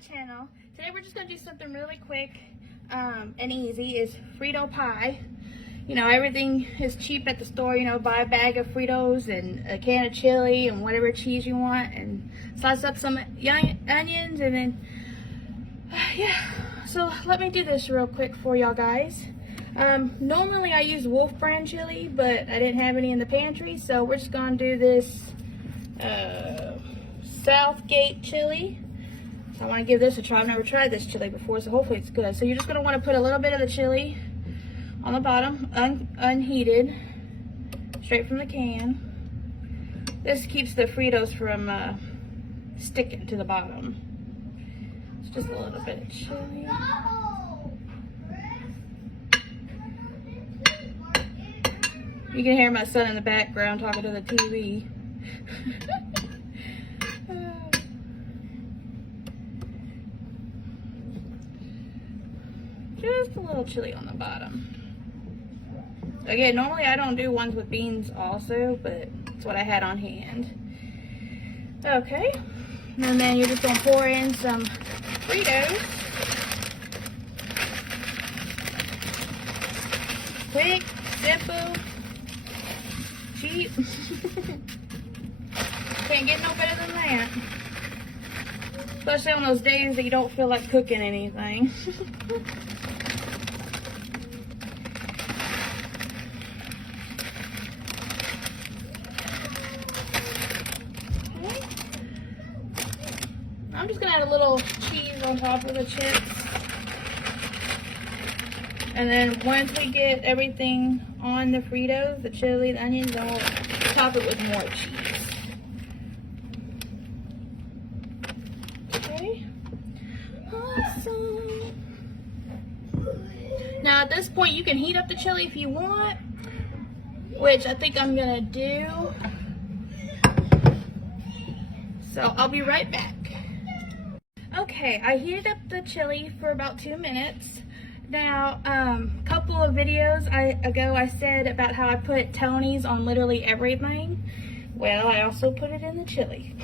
channel. Today we're just going to do something really quick and easy. Is Frito pie. You know, everything is cheap at the store. You know, buy a bag of Fritos and a can of chili and whatever cheese you want, and slice up some young onions, and then yeah. So let me do this real quick for y'all guys. Normally I use Wolf brand chili, but I didn't have any in the pantry, so we're just gonna do this Southgate chili. So I want to give this a try. I've never tried this chili before, so hopefully it's good. So you're just gonna want to put a little bit of the chili on the bottom, unheated, straight from the can. This keeps the Fritos from sticking to the bottom. It's just a little bit of chili. You can hear my son in the background talking to the TV. Just a little chili on the bottom. Again, normally I don't do ones with beans also, but it's what I had on hand. Okay, and then you're just gonna pour in some Fritos. Quick, simple, cheap. Can't get no better than that. Especially on those days that you don't feel like cooking anything. Okay. I'm just gonna add a little cheese on top of the chips. And then once we get everything on the Fritos, the chili, the onions, then we'll top it with more cheese. Okay. Awesome. Now at this point you can heat up the chili if you want, which I think I'm gonna do. So I'll be right back. Okay, I heated up the chili for about 2 minutes. Now, a couple of videos ago I said about how I put Tony's on literally everything. Well, I also put it in the chili.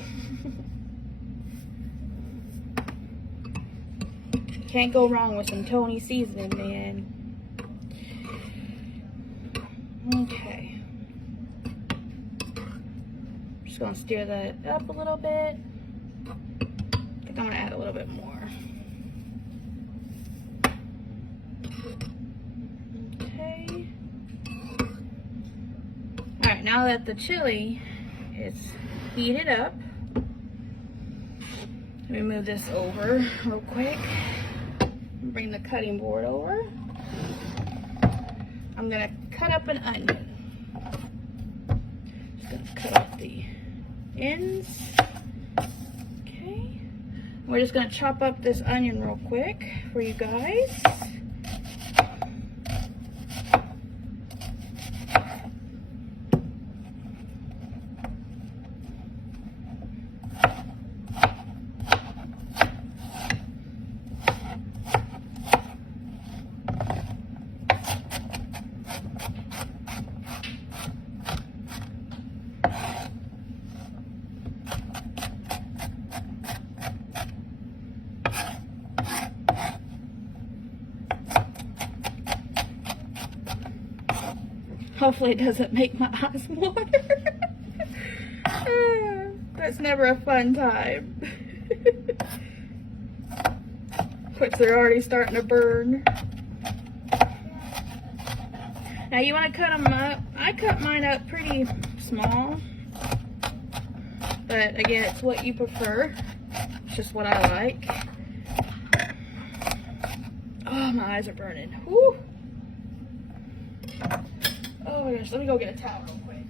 Can't go wrong with some Tony seasoning, man. Okay. Just gonna stir that up a little bit. I think I'm gonna add a little bit more. Okay. Alright, now that the chili is heated up, let me move this over real quick. Bring the cutting board over. I'm gonna cut up an onion. Just gonna cut off the ends. Okay. We're just gonna chop up this onion real quick for you guys. Hopefully it doesn't make my eyes water. That's never a fun time. Which they're already starting to burn. Now you want to cut them up. I cut mine up pretty small. But again, it's what you prefer. It's just what I like. Oh, my eyes are burning. Whew. Oh my gosh, let me go get a towel real quick.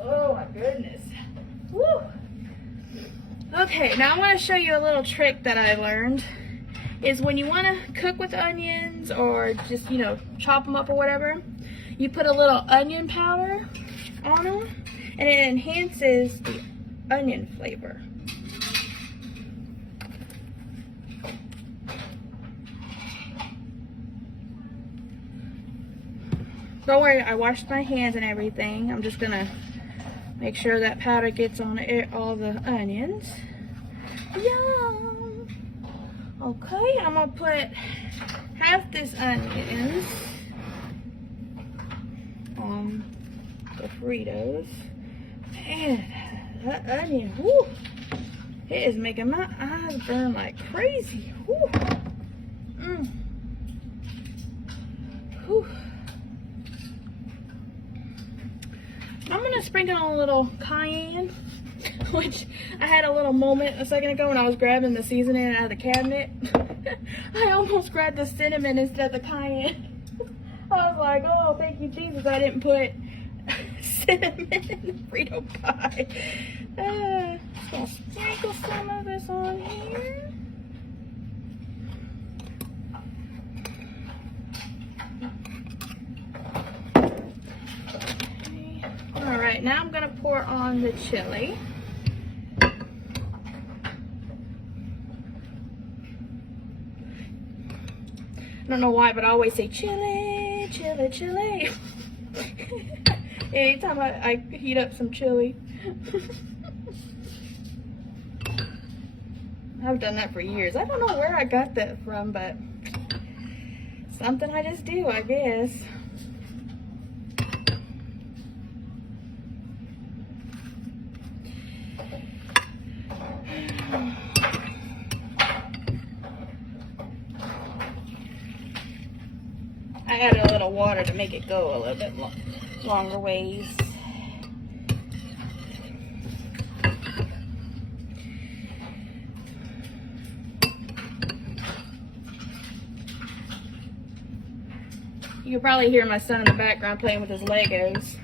Oh my goodness. Woo! Okay, now I want to show you a little trick that I learned. Is when you want to cook with onions or just, you know, chop them up or whatever, you put a little onion powder on them and it enhances the onion flavor. Don't worry, I washed my hands and everything. I'm Make sure that powder gets on all the onions. Yum! Okay, I'm gonna put half this onions on the Fritos. Man, that onion, whoo! It is making my eyes burn like crazy. Whoo! Whew. I'm gonna sprinkle on a little cayenne, which I had a little moment a second ago when I was grabbing the seasoning out of the cabinet. I almost grabbed the cinnamon instead of the cayenne. I was like, oh, thank you, Jesus, I didn't put cinnamon in the Frito pie. Just gonna sprinkle some of this on here. All right, now I'm gonna pour on the chili. I don't know why, but I always say chili, chili, chili. Anytime I heat up some chili. I've done that for years. I don't know where I got that from, but something I just do, I guess. I added a little water to make it go a little bit longer ways. You can probably hear my son in the background playing with his Legos.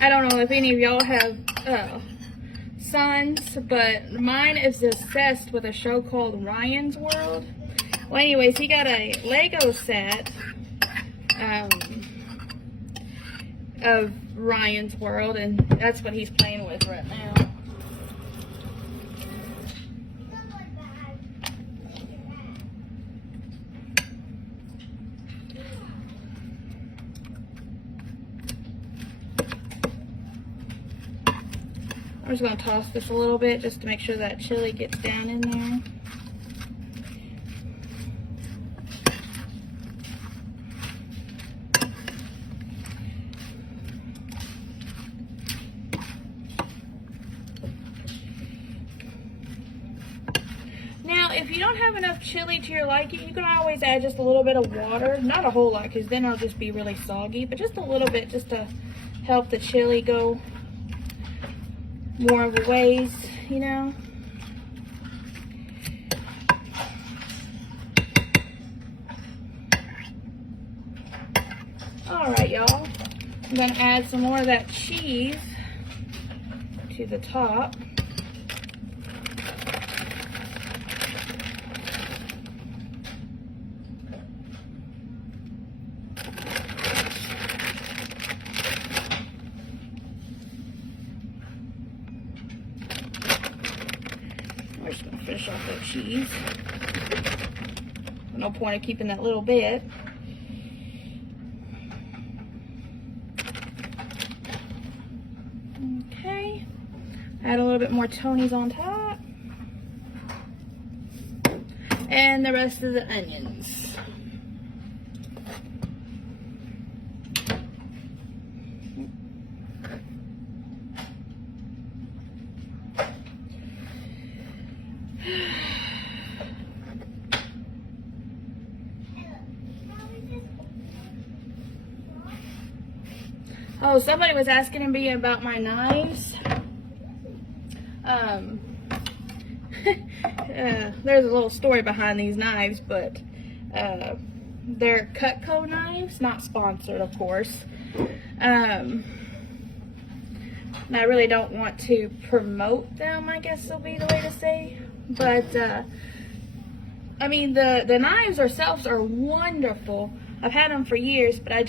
I don't know if any of y'all have sons, but mine is obsessed with a show called Ryan's World. Well, anyways, he got a Lego set of Ryan's World, and that's what he's playing with right now. I'm just going to toss this a little bit just to make sure that chili gets down in there. Now, if you don't have enough chili to your liking, you can always add just a little bit of water. Not a whole lot, because then it'll just be really soggy, but just a little bit just to help the chili go more of a ways, you know. All right, y'all. I'm gonna add some more of that cheese to the top. We're just gonna finish off that cheese. No point of keeping that little bit. Okay. Add a little bit more Tony's on top. And the rest of the onions. Oh, somebody was asking me about my knives. There's a little story behind these knives, but they're Cutco knives, not sponsored, of course. And I really don't want to promote them, I guess will be the way to say. But I mean, the knives themselves are wonderful. I've had them for years, but I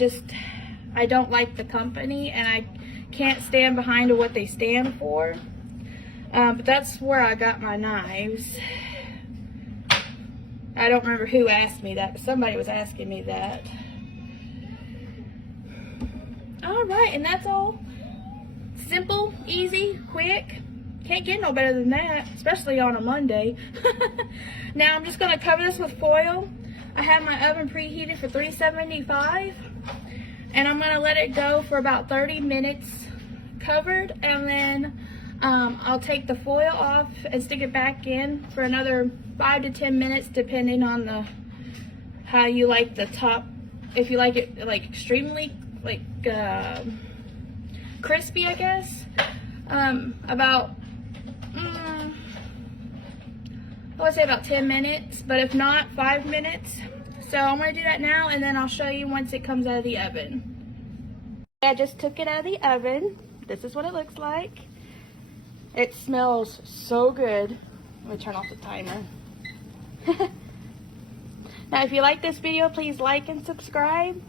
don't like the company, and I can't stand behind what they stand for. But that's where I got my knives. I don't remember who asked me that, but somebody was asking me that. Alright, and that's all. Simple, easy, quick. Can't get no better than that, especially on a Monday. Now I'm just going to cover this with foil. I have my oven preheated for 375, and I'm going to let it go for about 30 minutes covered, and then I'll take the foil off and stick it back in for another 5 to 10 minutes, depending on how you like the top. If you like it like extremely like crispy, I guess. About I would say about 10 minutes, but if not, 5 minutes. So I'm going to do that now, and then I'll show you once it comes out of the oven. I just took it out of the oven. This is what it looks like. It smells so good. Let me turn off the timer. Now, if you like this video, please like and subscribe.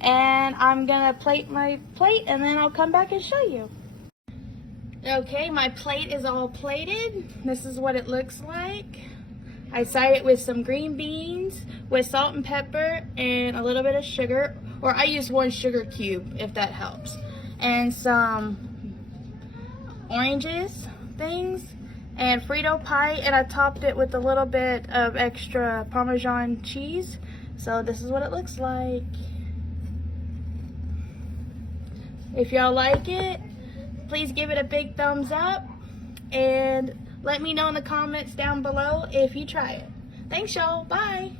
And I'm going to plate my plate, and then I'll come back and show you. Okay, my plate is all plated. This is what it looks like. I side it with some green beans with salt and pepper and a little bit of sugar, or I use 1 sugar cube if that helps, and some oranges things and Frito pie, and I topped it with a little bit of extra Parmesan cheese. So this is what it looks like. If y'all like it, please give it a big thumbs up, and let me know in the comments down below if you try it. Thanks, y'all. Bye.